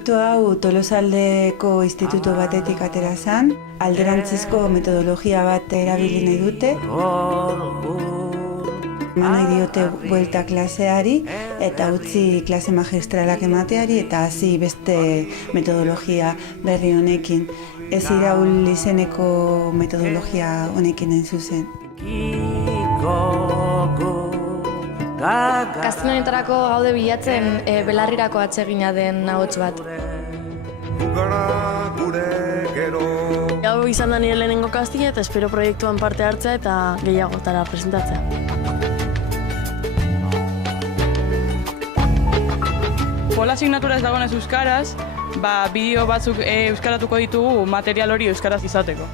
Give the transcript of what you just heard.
Proiektu hau Tolosaldeko institutu batetik atera zen, alderantzizko metodologia bat erabili nahi dute. Eman nahi diote buelta klaseari eta utzi klase magistralak emateari eta hasi beste metodologia berri honekin. Ez iraul izeneko metodologia honekin hain zuzen. Gaztelaniatarako gaude bilatzen belarrirako atsegina den ahots bat. Hau izan da nire lehenengo castinga eta espero proiektuan parte hartzea eta gehiagotara presentatzea. Pola asignatura ez dagoenez euskaraz, bideo batzuk euskaratuko ditugu material hori euskaraz izateko.